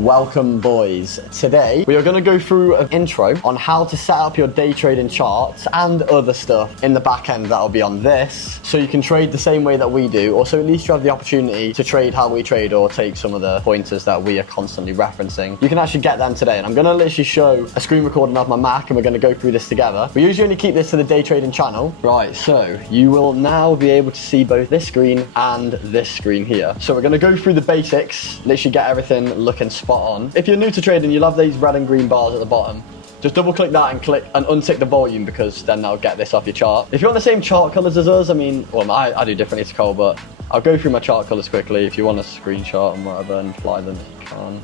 Welcome boys. Today we are going to go through an intro on how to set up your day trading charts and other stuff in the back end that'll be on this, so you can trade the same way that we do, or so at least you have the opportunity to trade how we trade or take some of the pointers that we are constantly referencing. You can actually get them today, and I'm going to literally show a screen recording of my Mac and we're going to go through this together. We usually only keep this to the day trading channel. Right, so you will now be able to see both this screen and this screen here. So we're going to go through the basics, literally get everything looking spot on. If you're new to trading, you'll have these red and green bars at the bottom. Just double click that and click and untick the volume, because then that'll get this off your chart. If you want the same chart colors as us, I mean, well, I do differently to Cole, but I'll go through my chart colors quickly. If you want a screenshot and whatever and fly them, you can.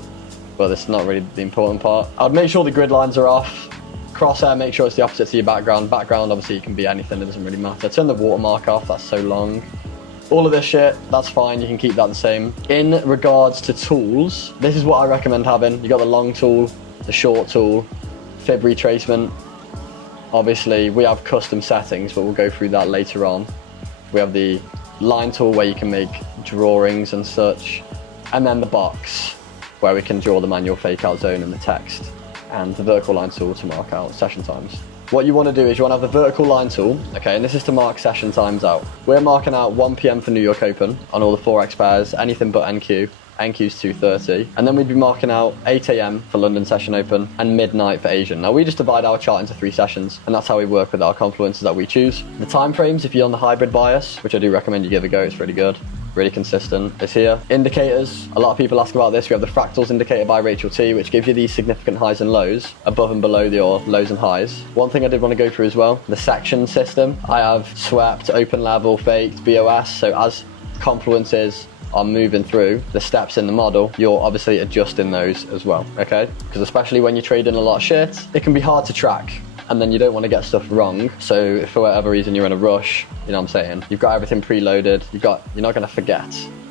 But it's not really the important part. I'd make sure the grid lines are off. Crosshair, make sure it's the opposite to your background. Background, obviously, it can be anything, it doesn't really matter. Turn the watermark off, that's so long. All of this shit, that's fine, you can keep that the same. In regards to tools, this is what I recommend having. You got the long tool, the short tool, fib retracement. Obviously, we have custom settings, but we'll go through that later on. We have the line tool where you can make drawings and such. And then the box, where we can draw the manual fake out zone and the text. And the vertical line tool to mark out session times. What you want to do is you want to have the vertical line tool, okay, and this is to mark session times out. We're marking out 1 PM for New York Open on all the Forex pairs, anything but NQ. NQ's 2:30, and then we'd be marking out 8 AM for London Session Open and midnight for Asian. Now we just divide our chart into 3 sessions, and that's how we work with our confluences that we choose. The time frames, if you're on the hybrid bias, which I do recommend you give a go, it's really good. Really consistent, is here. Indicators, a lot of people ask about this. We have the fractals indicator by Rachel T, which gives you these significant highs and lows above and below your lows and highs. One thing I did want to go through as well, the section system. I have swept, open level, faked, BOS, so as confluences are moving through the steps in the model, you're obviously adjusting those as well, okay? Because especially when you're trading a lot of shit, it can be hard to track, and then you don't want to get stuff wrong. So if for whatever reason you're in a rush, you know what I'm saying, you've got everything preloaded, you're not going to forget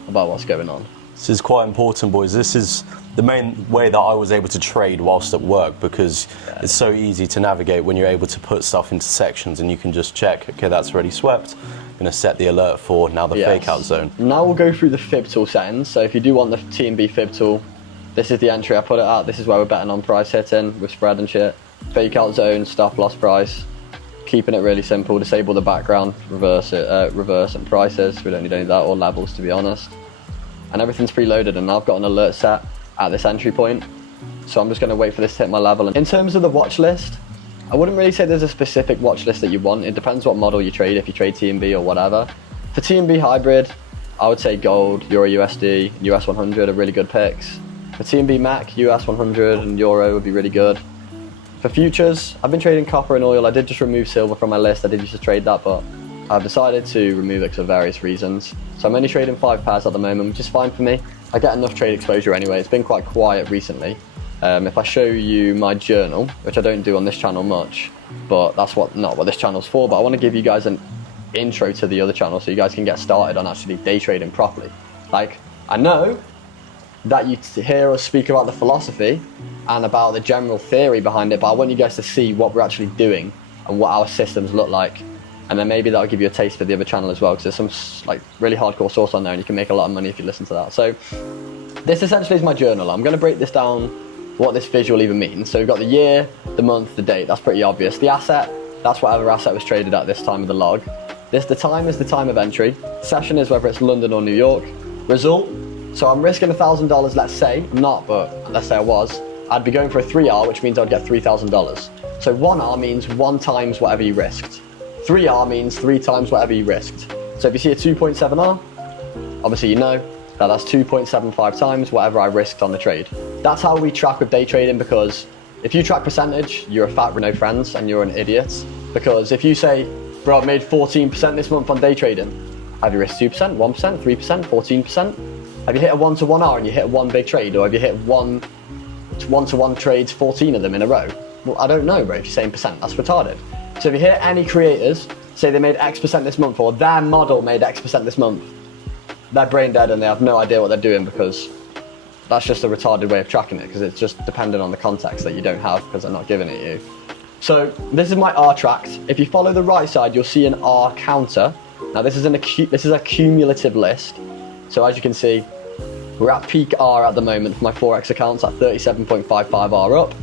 about what's going on. This is quite important, boys. This is the main way that I was able to trade whilst at work, because it's so easy to navigate when you're able to put stuff into sections and you can just check, okay, that's already swept. I'm going to set the alert for now the fake out zone. Now we'll go through the fib tool settings. So if you do want the TNB fib tool, this is the entry I put it at. This is where we're betting on price hitting with spread and shit. Fake out zone, stop loss price. Keeping it really simple. Disable the background, reverse and prices. We don't need any of that, or levels, to be honest. And everything's preloaded, and I've got an alert set at this entry point. So I'm just going to wait for this to hit my level. In terms of the watch list, I wouldn't really say there's a specific watch list that you want. It depends what model you trade, if you trade TNB or whatever. For TNB hybrid, I would say gold, Euro USD, US 100 are really good picks. For TNB Mac, US 100 and Euro would be really good. For futures, I've been trading copper and oil. I did just remove silver from my list. I did used to trade that, but I've decided to remove it for various reasons. So I'm only trading 5 pairs at the moment, which is fine for me. I get enough trade exposure anyway. It's been quite quiet recently. If I show you my journal, which I don't do on this channel much, but that's not what this channel's for, but I want to give you guys an intro to the other channel so you guys can get started on actually day trading properly. Like, I know that you hear us speak about the philosophy and about the general theory behind it, but I want you guys to see what we're actually doing and what our systems look like. And then maybe that'll give you a taste for the other channel as well, because there's some like really hardcore source on there and you can make a lot of money if you listen to that. So this essentially is my journal. I'm going to break this down, what this visual even means. So we've got the year, the month, the date. That's pretty obvious. The asset, that's whatever asset was traded at this time of the log. The time is the time of entry. Session is whether it's London or New York. Result, so I'm risking $1,000, let's say. I'm not, but let's say I was. I'd be going for a 3R, which means I'd get $3,000. So 1R means 1 times whatever you risked. 3R means 3 times whatever you risked. So if you see a 2.7R, obviously you know that that's 2.75 times whatever I risked on the trade. That's how we track with day trading, because if you track percentage, you're a fat with no friends and you're an idiot. Because if you say, bro, I've made 14% this month on day trading, have you risked 2%, 1%, 3%, 14%? Have you hit a 1-to-1R and you hit one big trade, or have you hit 1-to-1 trades, 14 of them in a row? Well, I don't know, bro, if you're saying percent, that's retarded. So if you hear any creators say they made X% this month, or their model made X% this month, they're brain dead and they have no idea what they're doing, because that's just a retarded way of tracking it, because it's just dependent on the context that you don't have because they're not giving it you. So this is my R tracked. If you follow the right side, you'll see an R counter. Now this is a cumulative list. So as you can see, We're at peak R at the moment for my Forex accounts at 37.55 R up.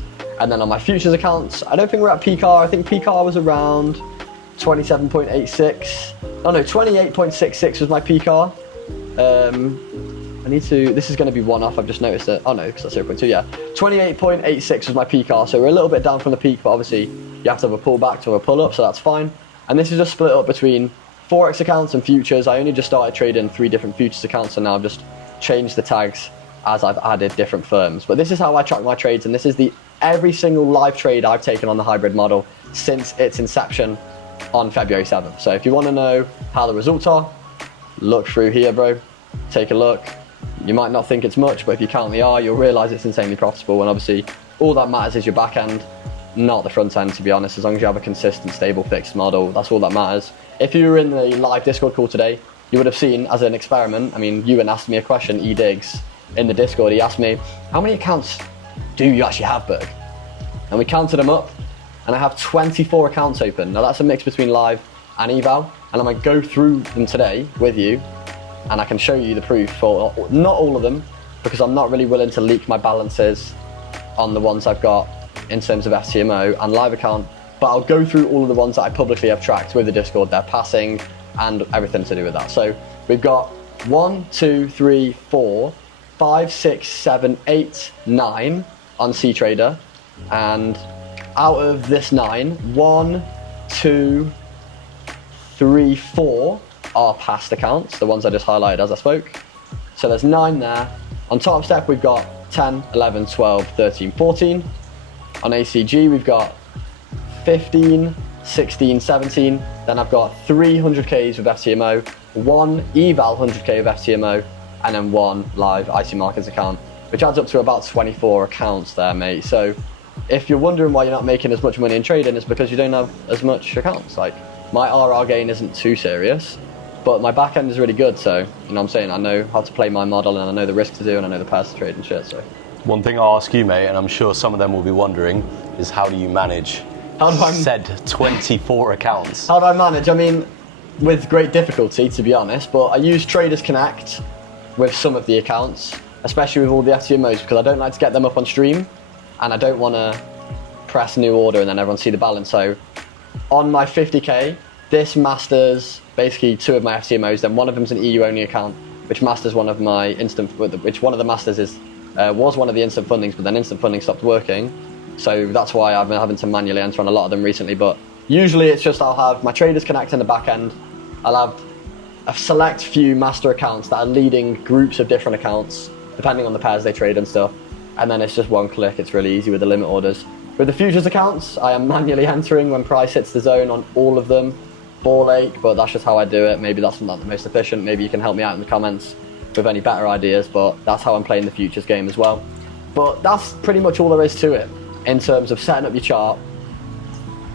And then on my futures accounts, I don't think we're at peak R. I think peak R was around 27.86. Oh no, 28.66 was my peak R. This is going to be one off, I've just noticed it. Oh no, because that's 0.2, yeah. 28.86 was my peak R, so we're a little bit down from the peak, but obviously you have to have a pullback to have a pull up, so that's fine. And this is just split up between Forex accounts and futures. I only just started trading 3 different futures accounts, and now I've just changed the tags as I've added different firms. But this is how I track my trades, and this is every single live trade I've taken on the hybrid model since its inception on February 7th. So if you want to know how the results are, look through here, bro. Take a look. You might not think it's much, but if you count the R, you'll realize it's insanely profitable. And obviously, all that matters is your back end, not the front end, to be honest. As long as you have a consistent, stable, fixed model, that's all that matters. If you were in the live Discord call today, you would have seen as an experiment, I mean, Ewan asked me a question, eDiggs, in the Discord. He asked me, how many accounts do you actually have, BERG? And we counted them up, and I have 24 accounts open. Now that's a mix between live and eval, and I'm gonna go through them today with you, and I can show you the proof for not all of them, because I'm not really willing to leak my balances on the ones I've got in terms of FTMO and live account, but I'll go through all of the ones that I publicly have tracked with the Discord, their passing and everything to do with that. So we've got 1, 2, 3, 4, 5, 6, 7, 8, 9 on CTrader, and out of this 9, 1, 2, 3, 4 are past accounts, the ones I just highlighted as I spoke. So there's 9 there. On Top Step we've got 10, 11, 12, 13, 14. On ACG we've got 15, 16, 17. Then I've got 3 100Ks with FTMO, 1 eval 100K with FTMO, and then 1 live IC Markets account, which adds up to about 24 accounts there, mate. So if you're wondering why you're not making as much money in trading, it's because you don't have as much accounts. Like, my RR gain isn't too serious, but my back end is really good. So, you know what I'm saying? I know how to play my model, and I know the risk to do, and I know the pairs to trade and shit. So one thing I'll ask you, mate, and I'm sure some of them will be wondering, is how do you manage said 24 accounts? How do I manage? I mean, with great difficulty, to be honest, but I use Traders Connect with some of the accounts, especially with all the FTMOs, because I don't like to get them up on stream, and I don't want to press new order and then everyone see the balance. So on my 50K, this masters basically 2 of my FTMOs, then one of them's an EU only account, which masters one of my which one of the masters is was one of the instant fundings, but then instant funding stopped working. So that's why I've been having to manually enter on a lot of them recently. But usually it's just I'll have my Traders Connect in the back end. I'll have a select few master accounts that are leading groups of different accounts, depending on the pairs they trade and stuff. And then it's just one click. It's really easy with the limit orders. With the futures accounts, I am manually entering when price hits the zone on all of them. Ball ache, but that's just how I do it. Maybe that's not the most efficient. Maybe you can help me out in the comments with any better ideas, but that's how I'm playing the futures game as well. But that's pretty much all there is to it in terms of setting up your chart,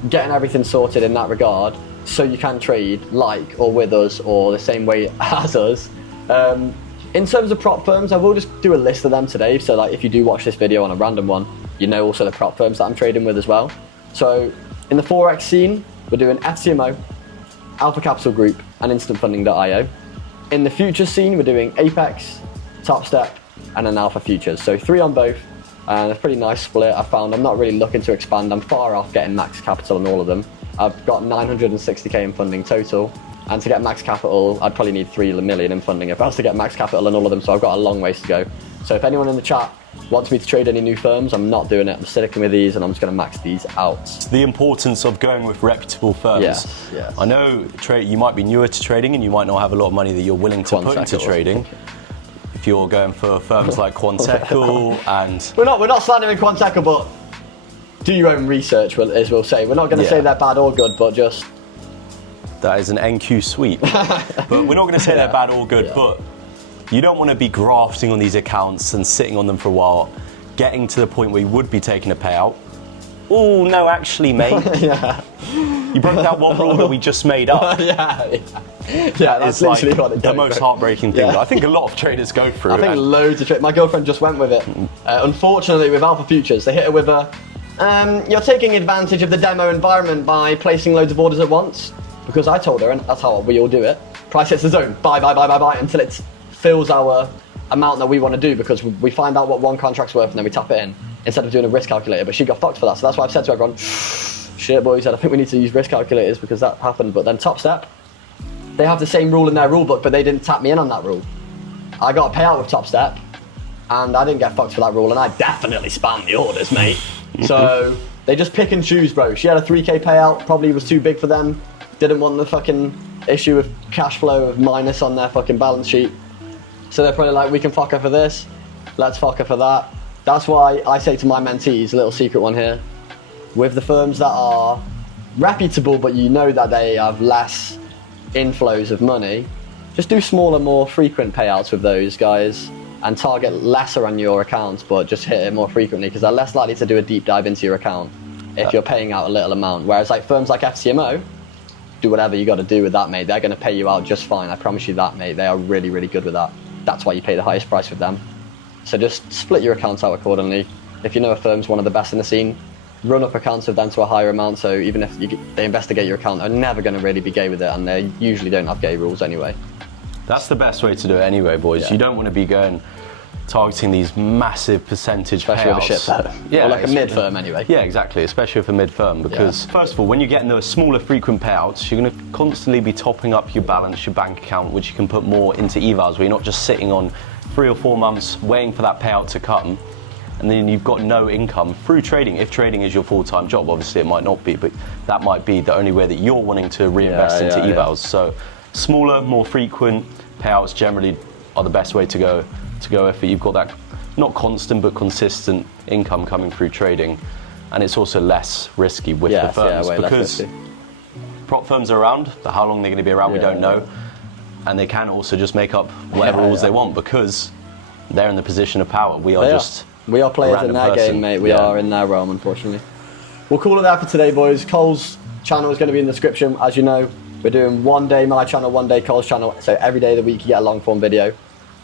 getting everything sorted in that regard, so you can trade like or with us or the same way as us. In terms of prop firms, I will just do a list of them today, so like if you do watch this video on a random one, you know also the prop firms that I'm trading with as well. So in the Forex scene, we're doing FTMO, Alpha Capital Group, and InstantFunding.io. In the futures scene, we're doing Apex, Top Step, and then Alpha Futures. So 3 on both, and it's a pretty nice split. I found I'm not really looking to expand. I'm far off getting max capital on all of them. I've got 960K in funding total, and to get max capital, I'd probably need 3 million in funding if I was to get max capital on all of them, so I've got a long ways to go. So if anyone in the chat wants me to trade any new firms, I'm not doing it. I'm sticking with these, and I'm just going to max these out. The importance of going with reputable firms. Yes. I know you might be newer to trading, and you might not have a lot of money that you're willing to put into trading. If you're going for firms like Quantecal and... We're not slandering Quantecal, but do your own research, as we'll say. We're not going to say they're bad or good, but just... That is an NQ sweep. But we're not going to say they're bad or good, but you don't want to be grafting on these accounts and sitting on them for a while, getting to the point where you would be taking a payout. Oh, no, actually, mate. You broke that one rule that we just made up. That's literally like what it the most heartbreaking thing that I think a lot of traders go through. I think loads of traders. My girlfriend just went with it. Unfortunately, with Alpha Futures, they hit her with a, you're taking advantage of the demo environment by placing loads of orders at once. Because I told her, and that's how we all do it, price hits the zone, buy, until it fills our amount that we want to do because we find out what one contract's worth and then we tap it in instead of doing a risk calculator. But she got fucked for that, so that's why I've said to everyone, shit boys, I think we need to use risk calculators because that happened. But then Top Step, they have the same rule in their rule book, but they didn't tap me in on that rule. I got a payout with Top Step and I didn't get fucked for that rule, and I definitely spammed the orders, mate. So they just pick and choose, bro. She had a 3K payout, probably was too big for them, didn't want the fucking issue of cash flow of minus on their fucking balance sheet. So they're probably like, we can fuck her for this, let's fuck her for that. That's why I say to my mentees, a little secret one here, with the firms that are reputable but you know that they have less inflows of money, just do smaller, more frequent payouts with those guys and target lesser on your accounts, but just hit it more frequently because they're less likely to do a deep dive into your account if you're paying out a little amount. Whereas like firms like FCMO, do whatever you got to do with that, mate. They're going to pay you out just fine. I promise you that, mate. They are really, really good with that. That's why you pay the highest price with them. So just split your accounts out accordingly. If you know a firm's one of the best in the scene, run up accounts with them to a higher amount. So even if they investigate your account, they're never going to really be gay with it, and they usually don't have gay rules anyway. That's the best way to do it anyway, boys. Yeah. You don't want to be targeting these massive percentage Especially payouts. with a shit firm. Yeah, or like a mid firm anyway. Yeah, exactly, especially with a mid firm, because first of all, when you're getting those smaller frequent payouts, you're going to constantly be topping up your balance, your bank account, which you can put more into evals, where you're not just sitting on 3 or 4 months waiting for that payout to come, and then you've got no income through trading. If trading is your full-time job, obviously it might not be, but that might be the only way that you're wanting to reinvest into evals. So smaller, more frequent payouts generally are the best way to go if you've got that not constant but consistent income coming through trading, and it's also less risky with the firms because prop firms are around. How long they're going to be around, we don't know, and they can also just make up whatever rules they want because they're in the position of power. We are players in their game, mate. We are in their realm, unfortunately. We'll call it that for today, boys. Cole's channel is going to be in the description. As you know, we're doing one day my channel, one day Cole's channel, so every day of the week you get a long form video.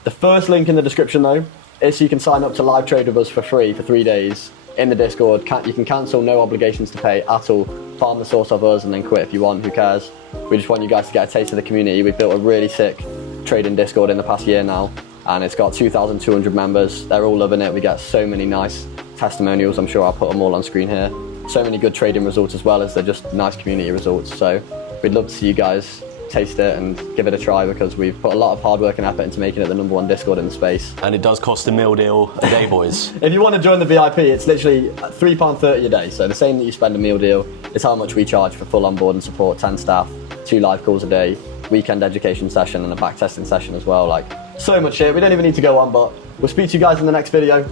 The first link in the description though is so you can sign up to live trade with us for free for 3 days in the Discord. You can cancel, no obligations to pay at all. Farm the source of us and then quit if you want, who cares? We just want you guys to get a taste of the community. We've built a really sick trading Discord in the past year now, and it's got 2,200 members. They're all loving it. We get so many nice testimonials. I'm sure I'll put them all on screen here. So many good trading results as well as they're just nice community results. So we'd love to see you guys taste it and give it a try because we've put a lot of hard work and effort into making it the #1 Discord in the space. And it does cost a meal deal a day, boys. If you want to join the VIP, it's literally £3.30 a day. So the same that you spend a meal deal is how much we charge for full onboard and support, 10 staff, 2 live calls a day, weekend education session and a backtesting session as well. Like so much shit. We don't even need to go on, but we'll speak to you guys in the next video.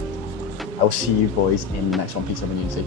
I will see you boys in the next one. Peace, love and unity.